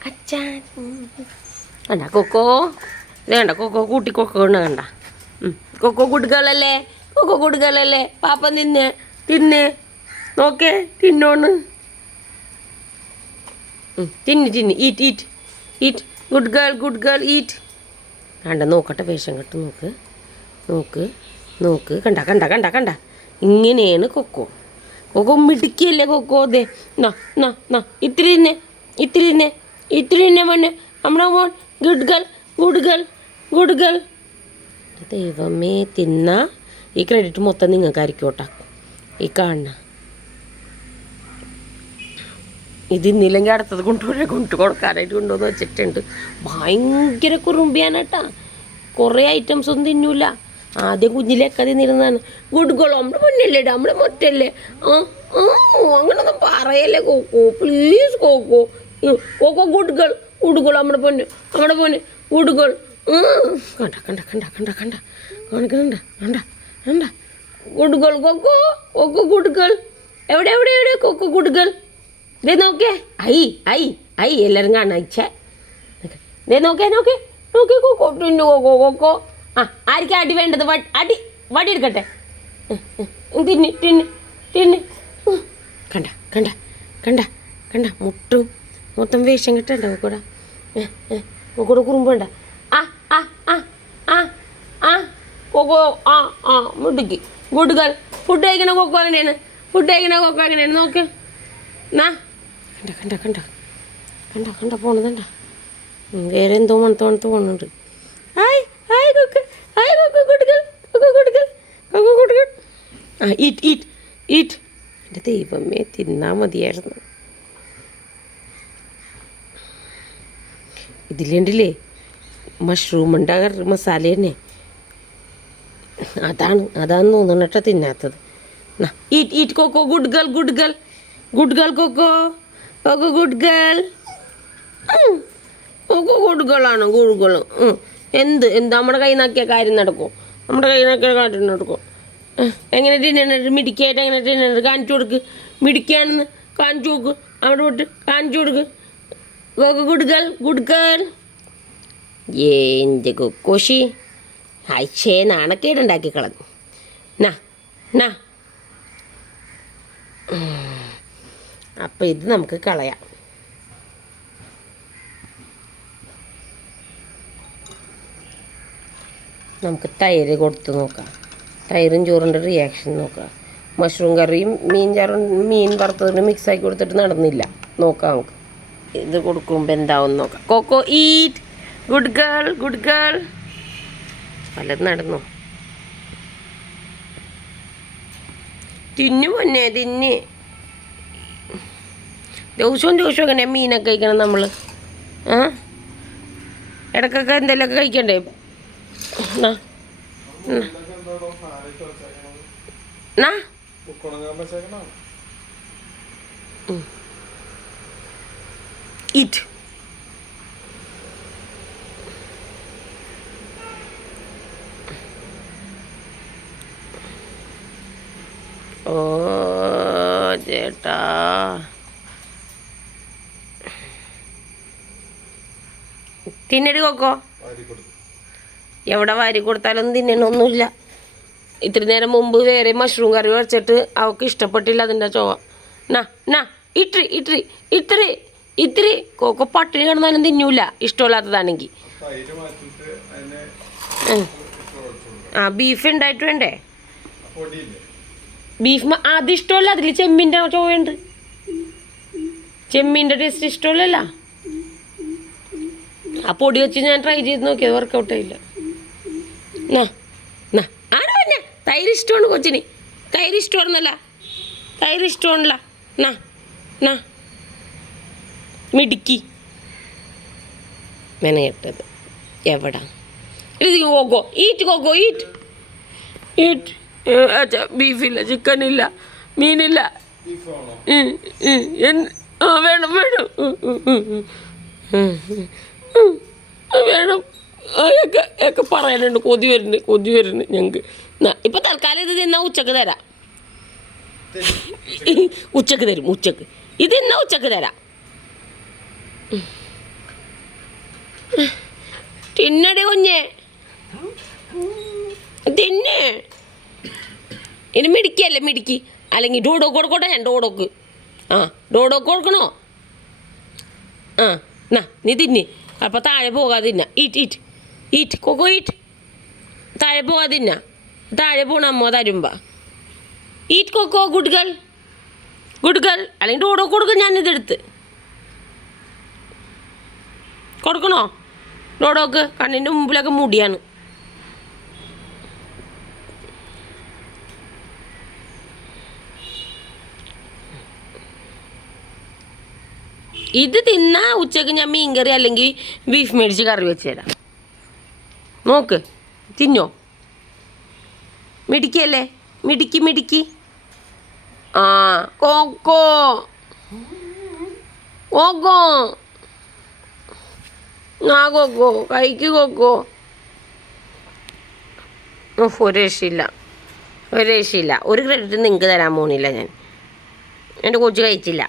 അച്ഛാ കണ്ട കൊക്കോ ഇത് കണ്ട കൊക്കോ കൂട്ടി കൊക്കോ ഉണ്ട് കണ്ട കൊക്കോ കുട്ടികളല്ലേ കൊക്കോ കുട്ടികളല്ലേ പാപ്പ തിന്ന് നോക്കേ തിന്നോന്ന് തിന്ന് ഈറ്റ് ഗുഡ് ഗേൾ ഈറ്റ് കണ്ട നോക്കട്ടെ വേഷം കെട്ട് നോക്ക് കണ്ട ഇങ്ങനെയാണ് കൊക്കോ മിടുക്കിയല്ലേ കൊക്കോ അതെ ഇത്തിരി തന്നെ മോനെ നമ്മുടെ മോൻ ഗുഡ് ഗേൾ ദൈവമേ തിന്ന ഈ ക്രെഡിറ്റ് മൊത്തം നിങ്ങൾക്കായിരിക്കോട്ടാ ഈ കാണുന്ന ഇത് ഇന്നില്ലെങ്കിൽ അടുത്തത് കൊണ്ടു കൊടുക്കാനായിട്ട് കൊണ്ടുവന്ന് വെച്ചിട്ടുണ്ട് ഭയങ്കര കുറുമ്പിയാനേട്ടാ കുറേ ഐറ്റംസ് ഒന്നും തിന്നൂല ആദ്യം കുഞ്ഞിലൊക്കെ തിന്നിരുന്നതാണ് ഗുഡ് ഗേൾ നമ്മുടെ പൊന്നല്ലേ നമ്മുടെ മൊറ്റല്ലേ അങ്ങനൊന്നും പറയല്ലേ Coco please Coco good girl നമ്മുടെ പൊന്ന് ഗുഡ് ഗേൾ കണ്ട good girl Coco good girl എവിടെ കൊക്കോ ഗുഡ് ഗേൾ ദേ നോക്കേ ഐ എല്ലാവരും കാണാം ഇച്ഛ ദേ നോക്കേ കൊക്കോ ആ ആർക്കും അടി വേണ്ടത് വടി എടുക്കട്ടെ തിന്ന് കണ്ട മൊത്തം വേഷം കിട്ടണ്ട കൂടെ കുറുമ്പണ്ട കൊക്കോ മുടുക്കി ഗുഡ് ഗേൾ ഫുഡ് കഴിക്കണ കൊക്കോ അങ്ങനെയാണ് നോക്ക് കണ്ട പോണതണ്ട വേറെ എന്തോ മണത്തോണത്ത് പോണുണ്ട് ഈറ്റ് എൻ്റെ ദൈവമേ തിന്നാ മതിയായിരുന്നു ഇതിലുണ്ടില്ലേ മഷ്റൂം ഉണ്ടാകാറ് മസാല തന്നെ അതാന്ന് തോന്നണ കേട്ടോ തിന്നാത്തത് eat Coco good girl Coco good girl good girl എന്ത് നമ്മുടെ കയ്യിൽ നിന്നാക്കിയ കാര്യം നടക്കും എങ്ങനെ തിന്നണത് മിടിക്കായിട്ട് എങ്ങനെ തിന്നണത് കാണിച്ചു കൊടുക്ക് മിടിക്കാണെന്ന് കാണിച്ചു നോക്ക് അവിടെ വിട്ട് കാണിച്ചു കൊടുക്ക് ഗുഡ് ഗേൾ എൻ്റെ കൊക്കോശി അയച്ചേ നാണക്കേടുണ്ടാക്കി കളഞ്ഞു നാ അപ്പം ഇത് നമുക്ക് കളയാം നമുക്ക് തൈര് കൊടുത്ത് നോക്കാം തൈരും ചോറിൻ്റെ റിയാക്ഷൻ നോക്കാം മഷ്റൂം കറിയും മീൻ വറുത്തതിന് മിക്സാക്കി കൊടുത്തിട്ട് നടന്നില്ല നോക്കാം നമുക്ക് ഇത് കൊടുക്കുമ്പോൾ എന്താവും നോക്കാം കൊക്കോ ഈറ്റ് ഗുഡ് ഗേൾ പലത് നടന്നു തിന്നു പൊന്നെ തിന്ന് ദിവസവും അങ്ങനെ മീനൊക്കെ കഴിക്കണം നമ്മൾ ഇടയ്ക്കൊക്കെ എന്തെങ്കിലുമൊക്കെ കഴിക്കണ്ടേ ഈറ്റ് ഓ ചേട്ടാ തിന്നടി കൊക്കോ എവിടെ വാരി കൊടുത്താലൊന്നും തിന്നണമൊന്നുമില്ല ഇത്തിരി നേരം മുമ്പ് വേറെ മഷ്റൂം കറി വെച്ചിട്ട് അവൾക്ക് ഇഷ്ടപ്പെട്ടില്ല അതിൻ്റെ ചൊവ ഇത്തിരി കൊക്കോ പട്ടിണി കിടന്നാലും തിന്നൂല ഇഷ്ടമില്ലാത്തതാണെങ്കിൽ ബീഫ് ഉണ്ടായിട്ട് വേണ്ടേ ബീഫ് അത് ഇഷ്ടമല്ല അതിൽ ചെമ്മീൻ്റെ ചുവയുണ്ട് ചെമ്മീൻ്റെ ടേസ്റ്റ് ഇഷ്ടമല്ലല്ലോ ആ പൊടി വെച്ച് ഞാൻ ട്രൈ ചെയ്ത് നോക്കിയത് വർക്കൗട്ട് ആയില്ല ആര് പറഞ്ഞ തൈര് ഇഷ്ടമാണ് കൊച്ചിന് തൈര് ഇഷ്ടമാണല്ല മിടുക്കി മെനകെട്ടത് എവിടാ കൊക്കോ ഈറ്റ് അച്ഛാ ബീഫില്ല ചിക്കനില്ല മീനില്ല വേണം ഒക്കെ പറയാനുണ്ട് കൊതി വരുന്നുണ്ട് ഞങ്ങൾക്ക് ഇപ്പം തൽക്കാലം ഇത് തിന്നാ ഉച്ചക്ക് തരാം ഉച്ചക്ക് ഇത് തിന്നാ ഉച്ചക്ക് തരാം തിന്നടി കുഞ്ഞേ, തിന്നെ. ഇനി മിടിക്കല്ലേ മിടിക്ക്, അല്ലെങ്കിൽ ഡോഡോക്ക് കൊടുക്കോട്ടെ ഞാൻ ഡോഡോക്ക്. ആ ഡോഡോക്ക് കൊടുക്കണോ? ആ എന്നാ നീ തിന്ന്. അപ്പോൾ താഴെ പോകാതെ തിന്ന. Eat eat eat Coco eat. താഴെ പോകാതെ തിന്ന. താഴെ പോണ അമ്മ തരുമ്പോ eat Coco. Good girl good girl. അല്ലെങ്കിൽ ഡോഡോക്ക് കൊടുക്കും ഞാനിതെടുത്ത്. കൊടുക്കണോ ഡോഡോക്ക്? കണ്ണിൻ്റെ മുമ്പിലൊക്കെ മുടിയാണ്. ഇത് തിന്നാ ഉച്ചക്ക് ഞാൻ മീൻകറി അല്ലെങ്കിൽ ബീഫ് മേടിച്ച് കറി വെച്ച് തരാം. നോക്ക് തിന്നോ. മിടിക്കല്ലേ, മിടിക്ക് മിടിക്ക്. ആ കോക്കോ കോക്കോ. ആ കോക്കോ കഴിക്ക് കോക്കോ. ഒരു രക്ഷയില്ല, ഒരു രക്ഷയില്ല. ഒരു ക്രെഡിറ്റ് നിങ്ങൾക്ക് തരാൻ പോകുന്നില്ല ഞാൻ. എൻ്റെ കൊച്ചു കഴിച്ചില്ല.